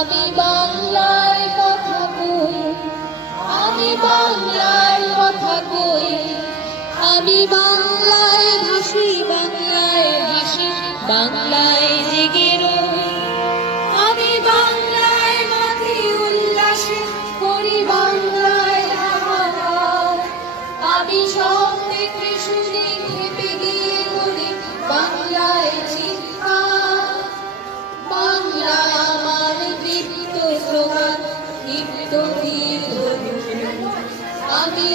আমি বাংলায় কথা কই, আমি বাংলায় কথা কই, আমি বাংলায় ভাসি বাংলায় ভাসি বাংলায় জেগে আমি বাংলায় আমি সব থেকে আমার দীপ্ত স্লোগান দীপ্ত আমি